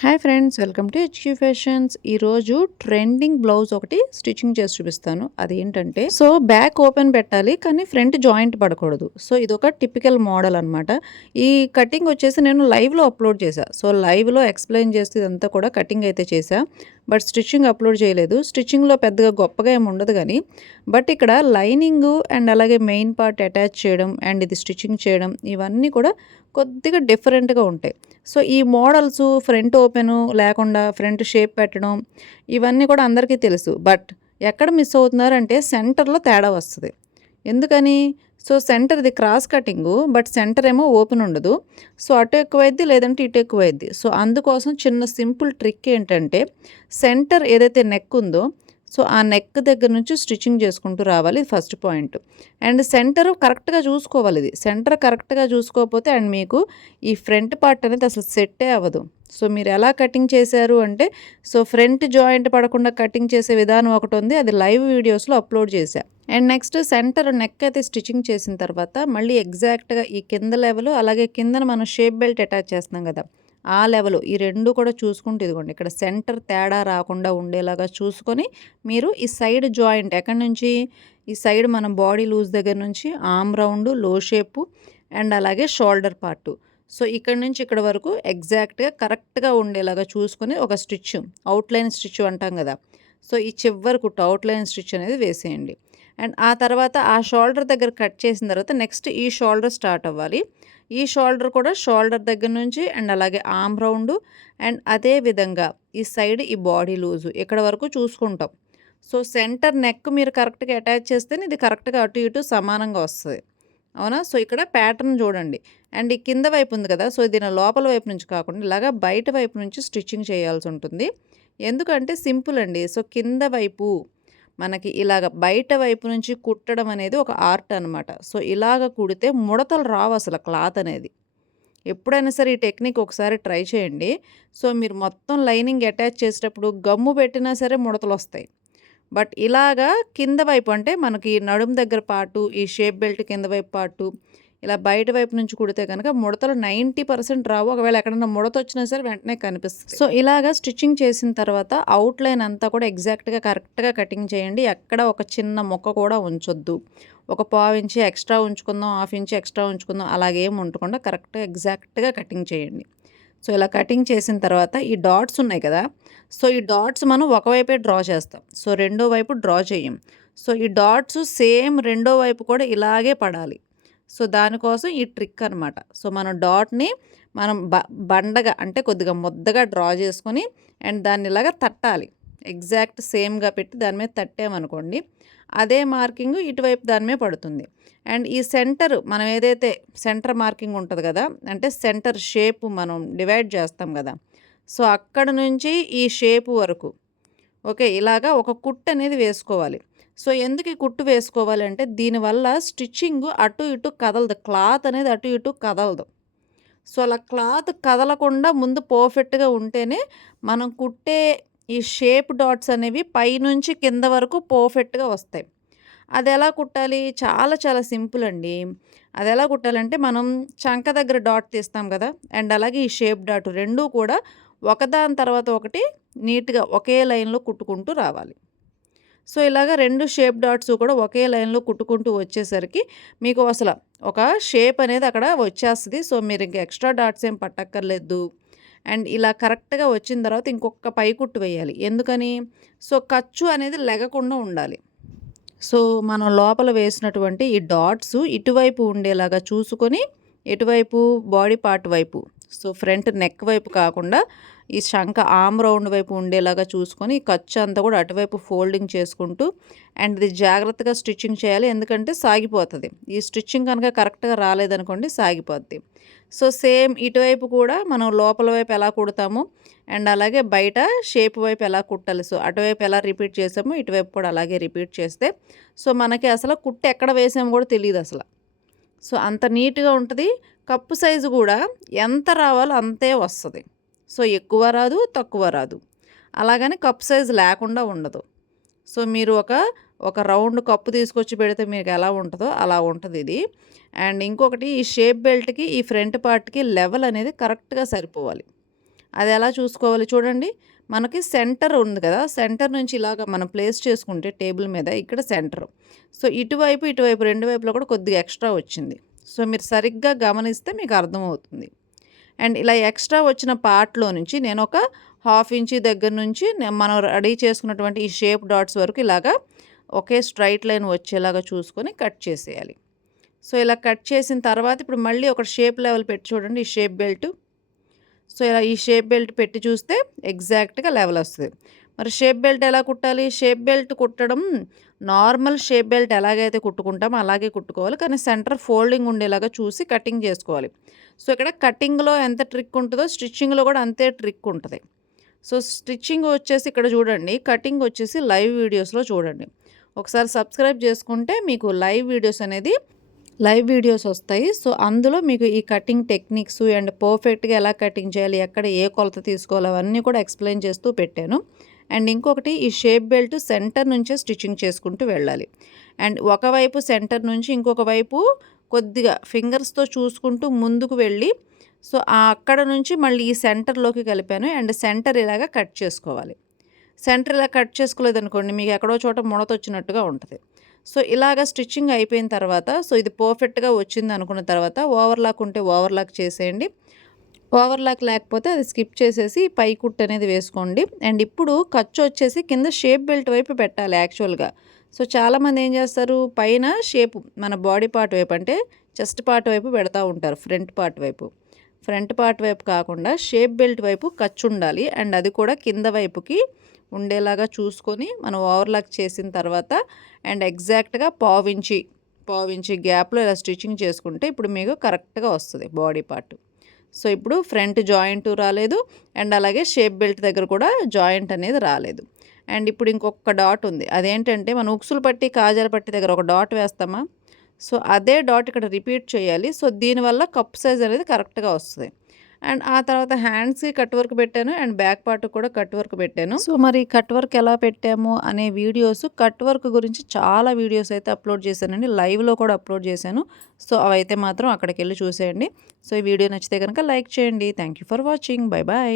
Hi friends, welcome to HQ fashions. ఈరోజు trending blouse ఒకటి stitching చేసి చూపిస్తాను. అదేంటంటే బ్యాక్ ఓపెన్ పెట్టాలి, కానీ ఫ్రంట్ జాయింట్ పడకూడదు. ఇదొక టిపికల్ మోడల్ అనమాట. ఈ కటింగ్ వచ్చేసి నేను లైవ్‌లో అప్లోడ్ చేశా. లైవ్‌లో ఎక్స్‌ప్లెయిన్ చేస్తూ ఇదంతా కూడా కటింగ్ అయితే చేశా. బట్ స్టిచ్చింగ్ అప్లోడ్ చేయలేదు. స్టిచ్చింగ్‌లో పెద్దగా గొప్పగా ఏమి ఉండదు గానీ, బట్ ఇక్కడ లైనింగు అండ్ అలాగే మెయిన్ పార్ట్ అటాచ్ చేయడం అండ్ ఇది స్టిచ్చింగ్ చేయడం ఇవన్నీ కూడా కొద్దిగా డిఫరెంట్‌గా ఉంటాయి. ఈ మోడల్సు ఫ్రంట్ ఓపెను లేకుండా ఫ్రంట్ షేప్ పెట్టడం ఇవన్నీ కూడా అందరికీ తెలుసు. బట్ ఎక్కడ మిస్ అవుతున్నారంటే సెంటర్‌లో తేడా వస్తది. ఎందుకని? సెంటర్‌ది క్రాస్ కటింగు, బట్ సెంటర్ ఏమో ఓపెన్ ఉండదు. అటు ఎక్కువైద్ది, లేదంటే ఇటు ఎక్కువైద్ది. అందుకోసం చిన్న సింపుల్ ట్రిక్ ఏంటంటే, సెంటర్ ఏదైతే నెక్ ఉందో ఆ నెక్ దగ్గర నుంచి స్టిచ్చింగ్ చేసుకుంటూ రావాలి. ఇది ఫస్ట్ పాయింట్. అండ్ సెంటర్ కరెక్ట్‌గా చూసుకోవాలి ఇది. సెంటర్ కరెక్ట్‌గా చూసుకోకపోతే అండ్ మీకు ఈ ఫ్రంట్ పార్ట్ అనేది అసలు సెట్టే అవ్వదు. మీరు ఎలా కటింగ్ చేశారు అంటే, ఫ్రంట్ జాయింట్ పడకుండా కటింగ్ చేసే విధానం ఒకటుంది. అది లైవ్ వీడియోస్‌లో అప్లోడ్ చేశా. అండ్ నెక్స్ట్ సెంటర్ నెక్ అయితే స్టిచ్చింగ్ చేసిన తర్వాత మళ్ళీ ఎగ్జాక్ట్‌గా ఈ కింద లెవెల్, అలాగే కిందన మనం షేప్ బెల్ట్ అటాచ్ చేస్తున్నాం కదా! ఆ లెవెల్ ఈ 2 కూడా చూసుకుంటూ ఇదిగోండి ఇక్కడ సెంటర్ తేడా రాకుండా ఉండేలాగా చూసుకొని మీరు ఈ సైడ్ జాయింట్ ఎక్కడి నుంచి, ఈ సైడ్ మనం బాడీ లూజ్ దగ్గర నుంచి ఆర్మ్ రౌండ్, లో షేపు అండ్ అలాగే షోల్డర్ పార్టు. ఇక్కడ నుంచి ఇక్కడ వరకు ఎగ్జాక్ట్‌గా కరెక్ట్‌గా ఉండేలాగా చూసుకొని ఒక స్టిచ్, అవుట్‌లైన్ స్టిచ్ అంటాం కదా! ఈ చివరి కుట్టు అవుట్‌లైన్ స్టిచ్ అనేది వేసేయండి. అండ్ ఆ తర్వాత ఆ షోల్డర్ దగ్గర కట్ చేసిన తర్వాత నెక్స్ట్ ఈ షోల్డర్ స్టార్ట్ అవ్వాలి. ఈ షోల్డర్ కూడా షోల్డర్ దగ్గర నుంచి అండ్ అలాగే ఆర్మ్ రౌండ్ అండ్ అదే విధంగా ఈ సైడ్ ఈ బాడీ లూజు ఇక్కడ వరకు చూసుకుంటాం. సెంటర్ నెక్ మీరు కరెక్ట్‌గా అటాచ్ చేస్తేనే ఇది కరెక్ట్‌గా అటు ఇటు సమానంగా వస్తది. అవునా? ఇక్కడ ప్యాటర్న్ చూడండి. అండ్ ఈ కింద వైపు ఉంది కదా! దీని లోపల వైపు నుంచి కాకుండా ఇలాగా బయట వైపు నుంచి స్టిచ్చింగ్ చేయాల్సి ఉంటుంది. ఎందుకంటే సింపుల్ అండి. కింద వైపు మనకి ఇలాగ బయట వైపు నుంచి కుట్టడం అనేది ఒక ఆర్ట్ అనమాట. ఇలాగ కుడితే ముడతలు రావు అసలు క్లాత్ అనేది. ఎప్పుడైనా సరే ఈ టెక్నిక్ ఒకసారి ట్రై చేయండి. మీరు మొత్తం లైనింగ్ అటాచ్ చేసేటప్పుడు గమ్ము పెట్టినా సరే ముడతలొస్తాయి. బట్ ఇలాగా కింద వైపు అంటే మనకి నడుము దగ్గర పార్టు, ఈ షేప్ బెల్ట్ కింద వైపు పార్టు, ఇలా బయట వైపు నుంచి కుడితే కనుక ముడతలు 90% రావు. ఒకవేళ ఎక్కడన్నా ముడతొచ్చినా సరే వెంటనే కనిపిస్తుంది. ఇలాగా స్టిచ్చింగ్ చేసిన తర్వాత అవుట్‌లైన్ అంతా కూడా ఎగ్జాక్ట్‌గా కరెక్ట్‌గా కటింగ్ చేయండి. ఎక్కడ ఒక చిన్న ముక్క కూడా ఉంచొద్దు. ఒక పావు ఇంచు ఎక్స్ట్రా ఉంచుకుందాం, హాఫ్ ఇంచ్ ఎక్స్ట్రా ఉంచుకుందాం అలాగేం ఉండకుండా కరెక్ట్‌గా ఎగ్జాక్ట్‌గా కటింగ్ చేయండి. ఇలా కటింగ్ చేసిన తర్వాత ఈ డాట్స్ ఉన్నాయి కదా! ఈ డాట్స్ మనం ఒకవైపే డ్రా చేస్తాం. రెండో వైపు డ్రా చెయ్యం. ఈ డాట్స్ సేమ్ రెండో వైపు కూడా ఇలాగే పడాలి. దానికోసం ఈ ట్రిక్ అనమాట. మనం డాట్‌ని మనం బండగా అంటే కొద్దిగా ముద్దగా డ్రా చేసుకొని అండ్ దాన్ని ఇలాగా తట్టాలి. ఎగ్జాక్ట్ సేమ్‌గా పెట్టి దాని మీద తట్టామనుకోండి, అదే మార్కింగ్ ఇటువైపు దాని మీద పడుతుంది. అండ్ ఈ సెంటర్ మనం ఏదైతే సెంటర్ మార్కింగ్ ఉంటుంది కదా! అంటే సెంటర్ షేప్ మనం డివైడ్ చేస్తాం కదా! అక్కడ నుంచి ఈ షేప్ వరకు ఓకే. ఇలాగా ఒక కుట్టు అనేది వేసుకోవాలి. ఎందుకు ఈ కుట్టు వేసుకోవాలంటే దీనివల్ల స్టిచ్చింగ్ అటు ఇటు కదలదు. క్లాత్ అనేది అటు ఇటు కదలదు. అలా క్లాత్ కదలకుండా ముందు పర్ఫెక్ట్‌గా ఉంటేనే మనం కుట్టే ఈ షేప్ డాట్స్ అనేవి పైనుంచి కింద వరకు పర్ఫెక్ట్‌గా వస్తాయి. అదెలా కుట్టాలి? చాలా చాలా సింపుల్ అండి. అదెలా కుట్టాలంటే మనం చంక దగ్గర డాట్ తీస్తాం కదా! అండ్ అలాగే ఈ షేప్ డాట్ 2 కూడా ఒకదాని తర్వాత ఒకటి నీట్‌గా ఒకే లైన్‌లో కుట్టుకుంటూ రావాలి. ఇలాగ 2 షేప్ డాట్స్ కూడా ఒకే లైన్‌లో కుట్టుకుంటూ వచ్చేసరికి మీకు అసల ఒక షేప్ అనేది అక్కడ వచ్చేస్తది. మీరు ఇంక ఎక్స్ట్రా డాట్స్ ఏం పట్టక్కర్లేదు. అండ్ ఇలా కరెక్ట్‌గా వచ్చిన తర్వాత ఇంకొక పై కుట్టు వేయాలి. ఎందుకని? ఖర్చు అనేది లెగకుండా ఉండాలి. మనం లోపల వేసినటువంటి ఈ డాట్స్ ఇటువైపు ఉండేలాగా చూసుకొని, ఎటువైపు బాడీ పార్ట్ వైపు ఫ్రంట్ నెక్ వైపు కాకుండా ఈ శంఖ ఆర్మ్ రౌండ్ వైపు ఉండేలాగా చూసుకొని ఈ ఖర్చు అంతా కూడా అటువైపు ఫోల్డింగ్ చేసుకుంటూ అండ్ ఇది జాగ్రత్తగా స్టిచ్చింగ్ చేయాలి. ఎందుకంటే సాగిపోతుంది. ఈ స్టిచ్చింగ్ కనుక కరెక్ట్‌గా రాలేదనుకోండి సాగిపోద్ది. సేమ్ ఇటువైపు కూడా మనం లోపల వైపు ఎలా కుడతామో అండ్ అలాగే బయట షేప్ వైపు ఎలా కుట్టాలి. అటువైపు ఎలా రిపీట్ చేసామో ఇటువైపు కూడా అలాగే రిపీట్ చేస్తే మనకి అసలు కుట్టు ఎక్కడ వేసామో కూడా తెలీదు అసల. అంత నీట్‌గా ఉంటది. కప్పు సైజు కూడా ఎంత రావాలో అంతే వస్తది. ఎక్కువ రాదు, తక్కువ రాదు. అలాగని కప్ సైజ్ లేకుండా ఉండదు. మీరు ఒక రౌండ్ కప్పు తీసుకొచ్చి పెడితే మీకు ఎలా ఉంటదో అలా ఉంటదిది. అండ్ ఇంకొకటి ఈ షేప్ బెల్ట్‌కి, ఈ ఫ్రంట్ పార్ట్‌కి లెవెల్ అనేది కరెక్ట్‌గా సరిపోవాలి. అది ఎలా చూసుకోవాలి చూడండి. మనకి సెంటర్ ఉంది కదా! సెంటర్ నుంచి ఇలాగ మనం ప్లేస్ చేసుకుంటే టేబుల్ మీద ఇక్కడ సెంటర్. సో, ఇటువైపు, ఇటువైపు 2 వైపులా కూడా కొద్దిగా ఎక్స్‌ట్రా వచ్చింది. సో, మీరు సరిగ్గా గమనిస్తే మీకు అర్థమవుతుంది. అండ్ ఇలా ఎక్స్‌ట్రా వచ్చిన పార్ట్‌లో నుంచి నేనొక హాఫ్ ఇంచ్ దగ్గర నుంచి మనం రెడీ చేసుకున్నటువంటి ఈ షేప్ డాట్స్ వరకు ఇలాగా ఒకే స్ట్రెయిట్ లైన్ వచ్చేలాగా చూసుకొని కట్ చేసేయాలి. సో, ఇలా కట్ చేసిన తర్వాత ఇప్పుడు మళ్ళీ ఒక షేప్ లెవెల్ పెట్టి చూడండి. ఈ షేప్ బెల్ట్. సో, ఇలా ఈ షేప్ బెల్ట్ పెట్టి చూస్తే ఎగ్జాక్ట్‌గా లెవెల్ వస్తది. మరి షేప్ బెల్ట్ ఎలా కుట్టాలి? షేప్ బెల్ట్ కుట్టడం నార్మల్ షేప్ బెల్ట్ ఎలాగైతే కుట్టుకుంటామో అలాగే కుట్టుకోవాలి. కానీ సెంటర్ ఫోల్డింగ్ ఉండేలాగా చూసి కటింగ్ చేసుకోవాలి. సో, ఇక్కడ కటింగ్‌లో ఎంత ట్రిక్ ఉంటదో స్టిచ్చింగ్‌లో కూడా అంతే ట్రిక్ ఉంటది. సో, స్టిచ్చింగ్ వచ్చేసి ఇక్కడ చూడండి. కటింగ్ వచ్చేసి లైవ్ వీడియోస్‌లో చూడండి. ఒకసారి సబ్స్క్రైబ్ చేసుకుంటే మీకు లైవ్ వీడియోస్ వస్తాయి. సో, అందులో మీకు ఈ కటింగ్ టెక్నిక్స్ అండ్ పర్ఫెక్ట్‌గా ఎలా కటింగ్ చేయాలి, ఎక్కడ ఏ కొలత తీసుకోవాలి అవన్నీ కూడా ఎక్స్‌ప్లెయిన్ చేస్తూ పెట్టాను. అండ్ ఇంకొకటి ఈ షేప్ బెల్ట్ సెంటర్ నుంచే స్టిచ్చింగ్ చేసుకుంటూ వెళ్ళాలి. అండ్ ఒకవైపు సెంటర్ నుంచి ఇంకొక వైపు కొద్దిగా ఫింగర్స్‌తో చూసుకుంటూ ముందుకు వెళ్ళి సో, అక్కడ నుంచి మళ్ళీ ఈ సెంటర్‌లోకి కలిపాను. అండ్ సెంటర్ ఇలాగా కట్ చేసుకోవాలి. సెంటర్ ఇలా కట్ చేసుకోలేదనుకోండి మీకు ఎక్కడో చోట ముడతొచ్చినట్టుగా ఉంటది. సో, ఇలాగ స్టిచ్చింగ్ అయిపోయిన తర్వాత సో, ఇది పర్ఫెక్ట్‌గా వచ్చింది అనుకున్న తర్వాత ఓవర్‌లాక్ ఉంటే ఓవర్‌లాక్ చేసేయండి. ఓవర్‌లాక్ లేకపోతే అది స్కిప్ చేసేసి పై కుట్టు అనేది వేసుకోండి. అండ్ ఇప్పుడు ఖర్చు వచ్చేసి కింద షేప్ బెల్ట్ వైపు పెట్టాలి యాక్చువల్‌గా. సో, చాలామంది ఏం చేస్తారు పైన షేప్ మన బాడీ పార్ట్ వైపు అంటే చెస్ట్ పార్ట్ వైపు పెడతా ఉంటారు. ఫ్రంట్ పార్ట్ వైపు. ఫ్రంట్ పార్ట్ వైపు కాకుండా షేప్ బెల్ట్ వైపు ఖర్చు ఉండాలి. అండ్ అది కూడా కింద వైపుకి ఉండేలాగా చూసుకొని మనం ఓవర్‌లాక్ చేసిన తర్వాత అండ్ ఎగ్జాక్ట్‌గా పావించి గ్యాప్‌లో ఇలా స్టిచ్చింగ్ చేసుకుంటే ఇప్పుడు మీకు కరెక్ట్‌గా వస్తది బాడీ పార్ట్. సో, ఇప్పుడు ఫ్రంట్ జాయింట్ రాలేదు. అండ్ అలాగే షేప్ బెల్ట్ దగ్గర కూడా జాయింట్ అనేది రాలేదు. అండ్ ఇప్పుడు ఇంకొక డాట్ ఉంది. అదేంటంటే మనం ఉక్సులు పట్టి, కాజాల పట్టి దగ్గర ఒక డాట్ వేస్తామా? సో, అదే డాట్ ఇక్కడ రిపీట్ చేయాలి. సో, దీనివల్ల కప్ సైజ్ అనేది కరెక్ట్‌గా వస్తది. అండ్ ఆ తర్వాత హ్యాండ్స్‌కి కట్ వర్క్ పెట్టాను. అండ్ బ్యాక్ పార్ట్‌కి కూడా కట్ వర్క్ పెట్టాను. సో, మరి కట్ వర్క్ ఎలా పెట్టాము అనే వీడియోస్ కట్ వర్క్ గురించి చాలా వీడియోస్ అయితే అప్లోడ్ చేశానండి. లైవ్‌లో కూడా అప్లోడ్ చేశాను. సో, అవైతే మాత్రం అక్కడికెళ్ళి చూసేయండి. సో, ఈ వీడియో నచ్చితే గనుక లైక్ చేయండి. Thank you for watching. By by.